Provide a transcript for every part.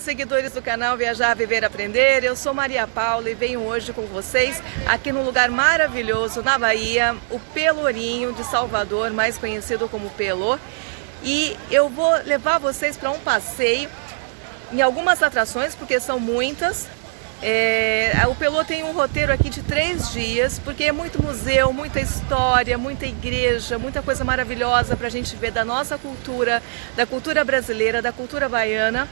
Olá, seguidores do canal Viajar, Viver, Aprender. Eu sou Maria Paula e venho hoje com vocês aqui num lugar maravilhoso na Bahia, o Pelourinho de Salvador, mais conhecido como Pelô. E eu vou levar vocês para um passeio em algumas atrações, porque são muitas. O Pelô tem um roteiro aqui de 3 dias, porque é muito museu, muita história, muita igreja, muita coisa maravilhosa para a gente ver da nossa cultura, da cultura brasileira, da cultura baiana.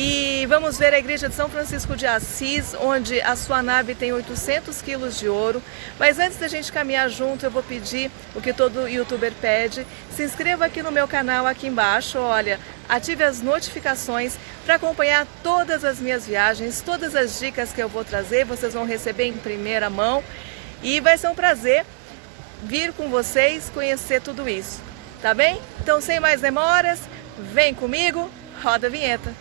E vamos ver a igreja de São Francisco de Assis, onde a sua nave tem 800 quilos de ouro. Mas antes da gente caminhar junto, eu vou pedir o que todo youtuber pede. Se inscreva aqui no meu canal aqui embaixo, olha, ative as notificações para acompanhar todas as minhas viagens, todas as dicas que eu vou trazer, vocês vão receber em primeira mão. E vai ser um prazer vir com vocês conhecer tudo isso, tá bem? Então, sem mais demoras, vem comigo, roda a vinheta.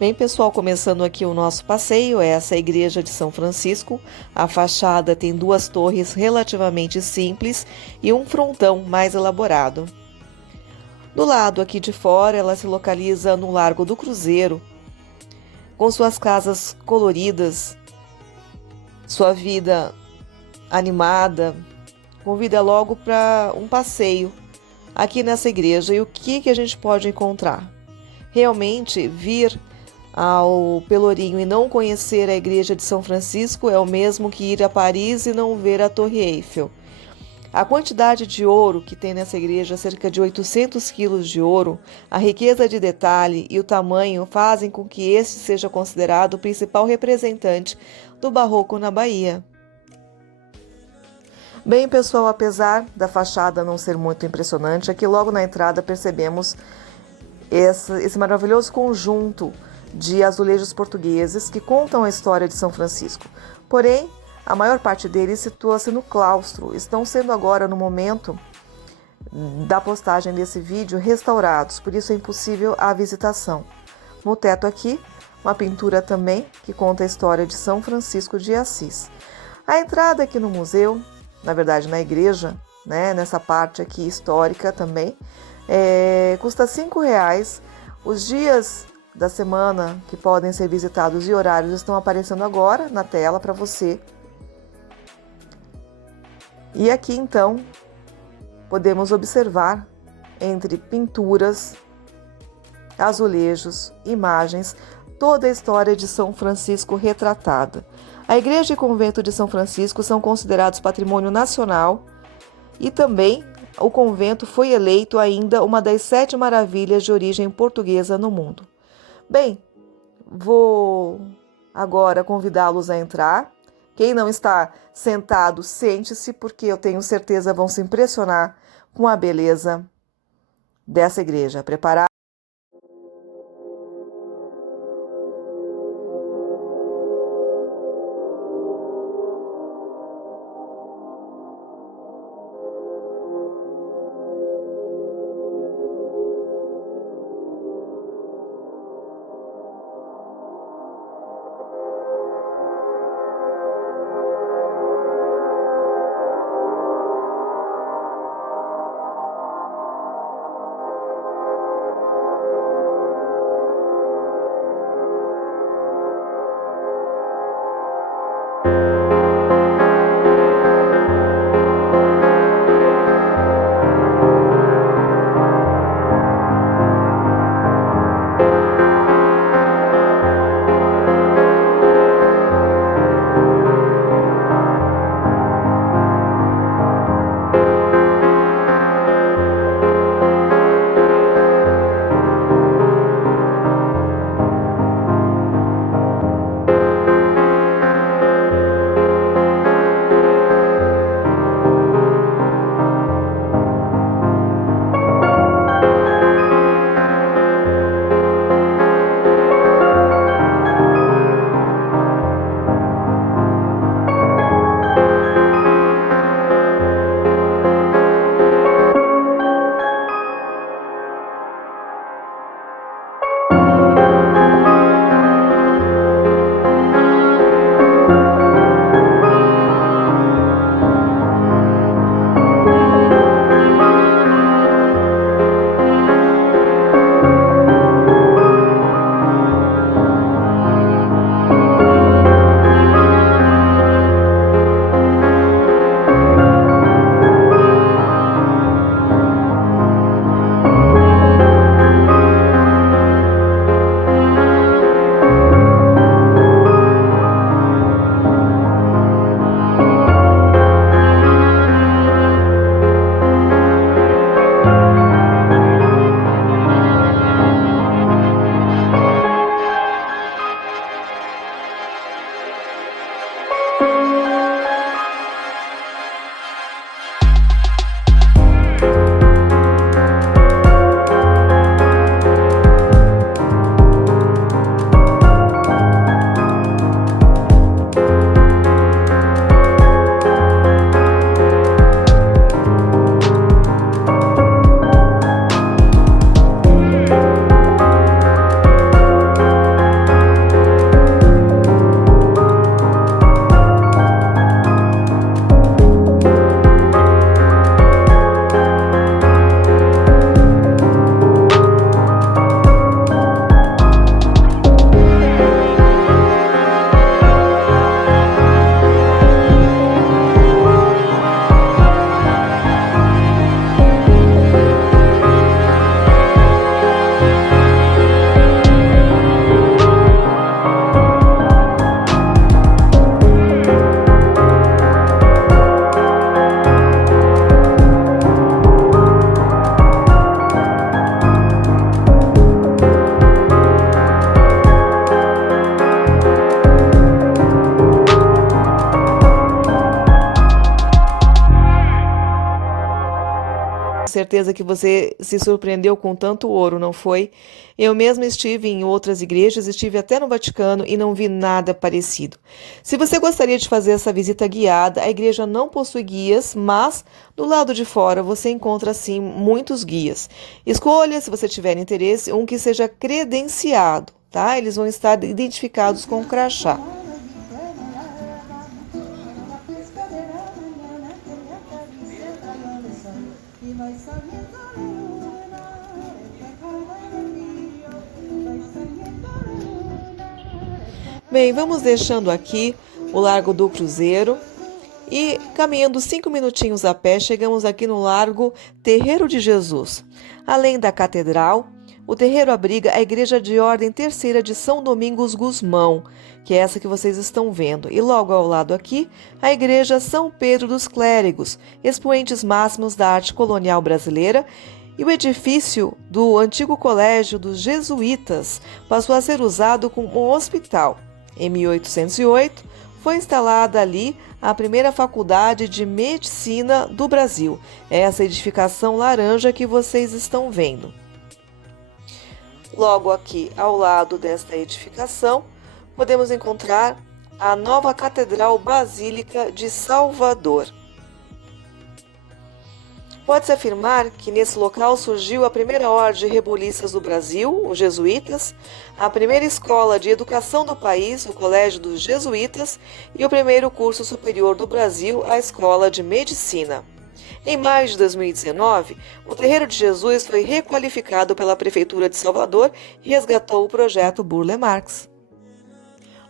Bem, pessoal, começando aqui o nosso passeio, essa é a igreja de São Francisco. A fachada tem 2 torres relativamente simples e um frontão mais elaborado. Do lado aqui de fora, ela se localiza no Largo do Cruzeiro, com suas casas coloridas, sua vida animada. Convida logo para um passeio aqui nessa igreja. E o que a gente pode encontrar? Realmente, vir ao Pelourinho e não conhecer a igreja de São Francisco é o mesmo que ir a Paris e não ver a Torre Eiffel. A quantidade de ouro que tem nessa igreja, cerca de 800 quilos de ouro, a riqueza de detalhe e o tamanho fazem com que este seja considerado o principal representante do barroco na Bahia. Bem, pessoal, apesar da fachada não ser muito impressionante, aqui logo na entrada percebemos esse maravilhoso conjunto de azulejos portugueses que contam a história de São Francisco. Porém, a maior parte deles situa-se no claustro. Estão sendo agora, no momento da postagem desse vídeo, restaurados, por isso é impossível a visitação. No teto aqui, uma pintura também que conta a história de São Francisco de Assis. A entrada aqui no museu, na verdade na igreja, nessa parte aqui histórica também, custa R$5. Os dias da semana que podem ser visitados e horários estão aparecendo agora na tela para você. E aqui então podemos observar entre pinturas, azulejos, imagens, toda a história de São Francisco retratada. A igreja e convento de São Francisco são considerados patrimônio nacional e também o convento foi eleito ainda uma das 7 maravilhas de origem portuguesa no mundo. Bem, vou agora convidá-los a entrar. Quem não está sentado, sente-se, porque eu tenho certeza vão se impressionar com a beleza dessa igreja. Preparado? Certeza que você se surpreendeu com tanto ouro, não foi? Eu mesma estive em outras igrejas, estive até no Vaticano e não vi nada parecido. Se você gostaria de fazer essa visita guiada, a igreja não possui guias, mas do lado de fora você encontra sim muitos guias. Escolha, se você tiver interesse, um que seja credenciado, tá? Eles vão estar identificados com crachá. Bem, vamos deixando aqui o Largo do Cruzeiro e caminhando 5 minutinhos a pé, chegamos aqui no Largo Terreiro de Jesus. Além da catedral, o terreiro abriga a Igreja de Ordem Terceira de São Domingos Gusmão, que é essa que vocês estão vendo. E logo ao lado aqui, a Igreja São Pedro dos Clérigos, expoentes máximos da arte colonial brasileira, e o edifício do antigo colégio dos jesuítas passou a ser usado como um hospital. Em 1808, foi instalada ali a primeira faculdade de medicina do Brasil. É essa edificação laranja que vocês estão vendo. Logo aqui, ao lado desta edificação, podemos encontrar a nova Catedral Basílica de Salvador. Pode-se afirmar que nesse local surgiu a primeira ordem de rebolistas do Brasil, os jesuítas, a primeira escola de educação do país, o Colégio dos Jesuítas, e o primeiro curso superior do Brasil, a Escola de Medicina. Em maio de 2019, o Terreiro de Jesus foi requalificado pela Prefeitura de Salvador e resgatou o projeto Burle Marx.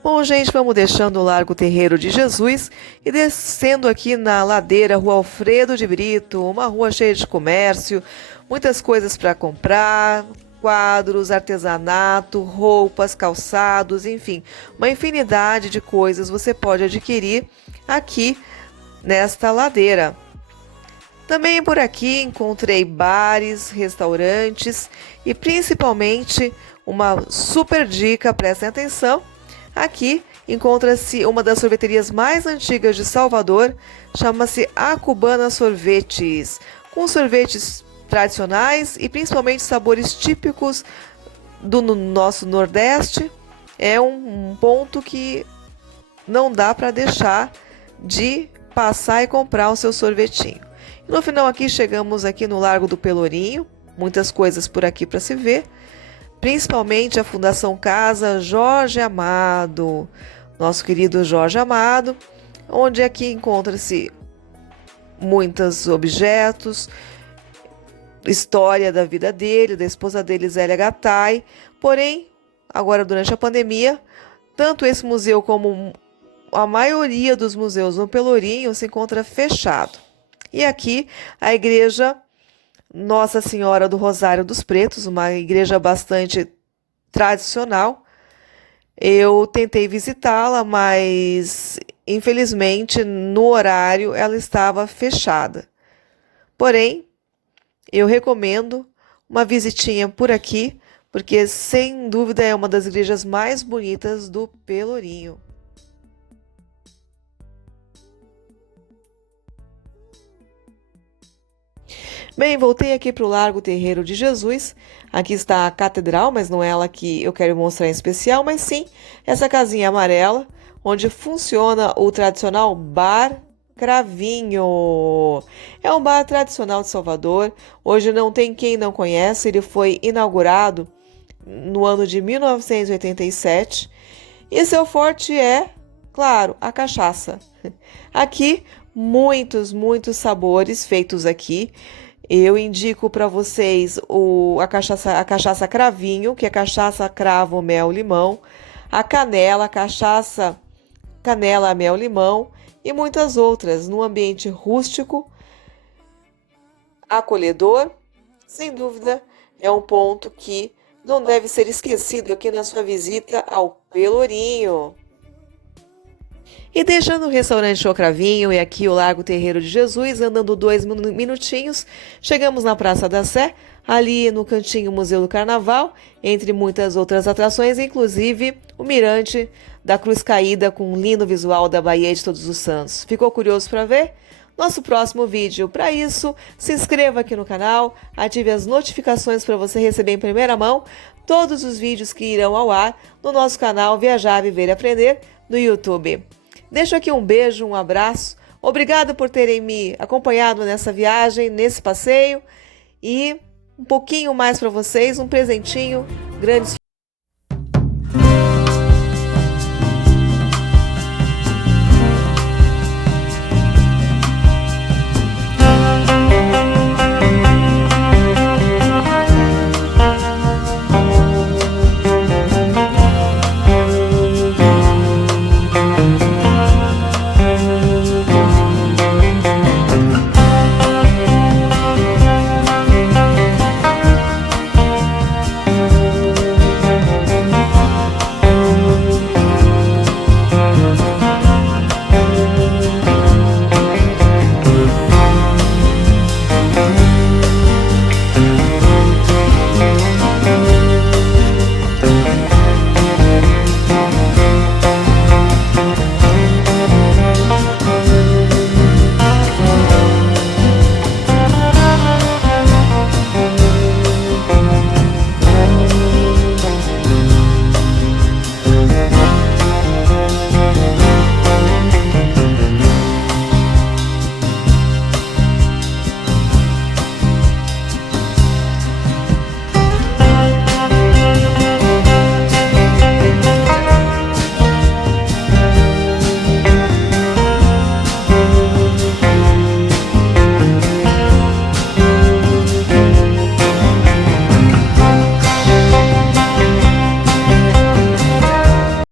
Bom, gente, vamos deixando o Largo Terreiro de Jesus e descendo aqui na ladeira Rua Alfredo de Brito, uma rua cheia de comércio, muitas coisas para comprar, quadros, artesanato, roupas, calçados, enfim, uma infinidade de coisas você pode adquirir aqui nesta ladeira. Também por aqui encontrei bares, restaurantes e principalmente uma super dica, prestem atenção. Aqui encontra-se uma das sorveterias mais antigas de Salvador, chama-se A Cubana Sorvetes, com sorvetes tradicionais e principalmente sabores típicos do nosso Nordeste. É um ponto que não dá para deixar de passar e comprar o seu sorvetinho. E no final aqui chegamos aqui no Largo do Pelourinho, muitas coisas por aqui para se ver. Principalmente a Fundação Casa Jorge Amado, nosso querido Jorge Amado, onde aqui encontra-se muitos objetos, história da vida dele, da esposa dele, Zélia Gattai. Porém, agora durante a pandemia, tanto esse museu como a maioria dos museus no Pelourinho se encontra fechado. E aqui a igreja Nossa Senhora do Rosário dos Pretos, uma igreja bastante tradicional. Eu tentei visitá-la, mas infelizmente no horário ela estava fechada. Porém, eu recomendo uma visitinha por aqui, porque sem dúvida é uma das igrejas mais bonitas do Pelourinho. Bem, voltei aqui para o Largo Terreiro de Jesus. Aqui está a catedral, mas não é ela que eu quero mostrar em especial, mas sim essa casinha amarela, onde funciona o tradicional Bar Cravinho. É um bar tradicional de Salvador. Hoje não tem quem não conhece. Ele foi inaugurado no ano de 1987. E seu forte é, claro, a cachaça. Aqui, muitos sabores feitos aqui. Eu indico para vocês a cachaça Cravinho, que é cachaça cravo, mel, limão, a canela, cachaça canela, mel, limão e muitas outras, num ambiente rústico, acolhedor. Sem dúvida, é um ponto que não deve ser esquecido aqui na sua visita ao Pelourinho. E deixando o restaurante O Cravinho e aqui o Largo Terreiro de Jesus, andando 2 minutinhos, chegamos na Praça da Sé, ali no cantinho Museu do Carnaval, entre muitas outras atrações, inclusive o mirante da Cruz Caída com um lindo visual da Baía de Todos os Santos. Ficou curioso para ver? nosso próximo vídeo. Para isso, se inscreva aqui no canal, ative as notificações para você receber em primeira mão todos os vídeos que irão ao ar no nosso canal Viajar, Viver e Aprender no YouTube. Deixo aqui um beijo, um abraço. Obrigado por terem me acompanhado nessa viagem, nesse passeio, e um pouquinho mais para vocês, um presentinho, grandes